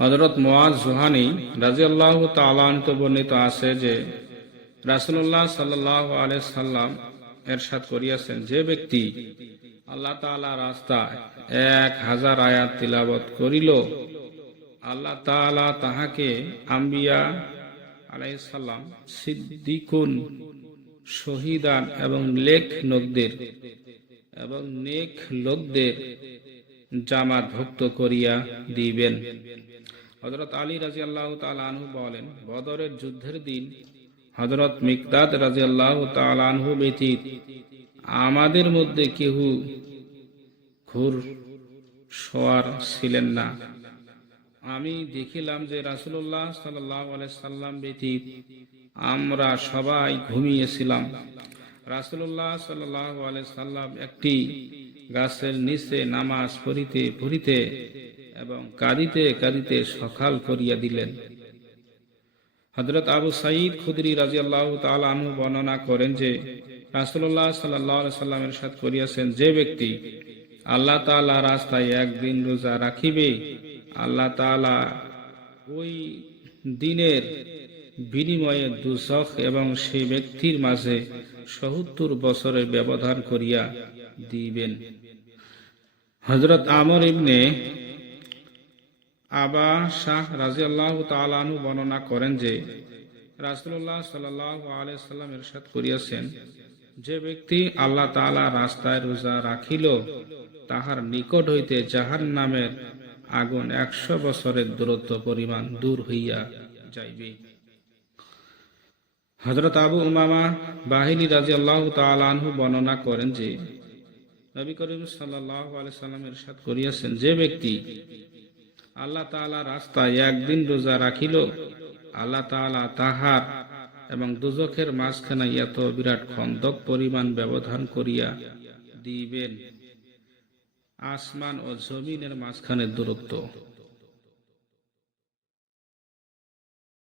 হযরত মুআয জুহানী রাদিয়াল্লাহু তাআলা আনহু বর্ণিত আছে যে রাসূলুল্লাহ সাল্লাল্লাহু আলাইহি সাল্লাম ইরশাদ করিয়াছেন, যে ব্যক্তি আল্লাহ তাআলা রাস্তায় 1000 আয়াত তিলাওয়াত করিল, আল্লাহ তাআলা তাহাকে আম্বিয়া আলাইহিস সালাম, সিদ্দিকুন, শহীদান এবং নেক লোকদের জামাতভুক্ত করিয়া দিবেন। হযরত আলী রাদিয়াল্লাহু তাআলা আনহু বলেন, বদরের যুদ্ধের দিন হযরত মিকদাদ রাদিয়াল্লাহু তাআলা আনহু ব্যতীত আমাদের মধ্যে কেহ ঘোড়সওয়ার ছিলেন না। আমি দেখিলাম যে রাসূলুল্লাহ সাল্লাল্লাহু আলাইহি সাল্লাম ব্যতীত আমরা সবাই ঘুমিয়েছিলাম। রাসূলুল্লাহ সাল্লাল্লাহু আলাইহি সাল্লাম একটি গাছের নিচে নামাজ পড়িতে পড়িতে এবং কাঁদিতে কাঁদিতে সকাল করিয়া দিলেন। হযরত আবু সাঈদ খুদরি রাদিয়াল্লাহু তাআলা আনহু বর্ণনা করেন যে রাসূলুল্লাহ সাল্লাল্লাহু আলাইহি সাল্লাম ইরশাদ করিয়াছেন, যে ব্যক্তি আল্লাহ তাআলা রাস্তায় একদিন রোজা রাখিবে, আল্লাহ তাআলা ওই দিনের বিনিময়ে দুজখ এবং সেই ব্যক্তির মাঝে ৭০ বছরের ব্যবধান করিয়া দিবেন। হযরত আমর ইবনে আবাশাহ রাদিয়াল্লাহু তাআলা আনহু বর্ণনা করেন যে রাসূলুল্লাহ সাল্লাল্লাহু আলাইহি সাল্লাম ইরশাদ করিয়াছেন, যে ব্যক্তি আল্লাহ তাআলা রাস্তায় রোজা রাখিল, তাহার নিকট হইতে জাহান্নামের আগুন ১০০ বছরের দূরত্ব পরিমাণ দূর হইয়া যাইবে। হযরত আবু উমামা বাহিনী রাদিয়াল্লাহু তাআলা আনহু বর্ণনা করেন যে নবী করিম সাল্লাল্লাহু আলাইহি সাল্লাম ইরশাদ করিয়াছেন, যে ব্যক্তি আল্লাহ তাআলা রাস্তায় একদিন রোজা রাখিল, আল্লাহ তাআলা তাহার এবং দুজখের মাঝখানে এত বিরাট খন্দক পরিমাণ ব্যবধান করিয়া দিবেন, আসমান ও জমিনের মাঝখানে দূরত্ব।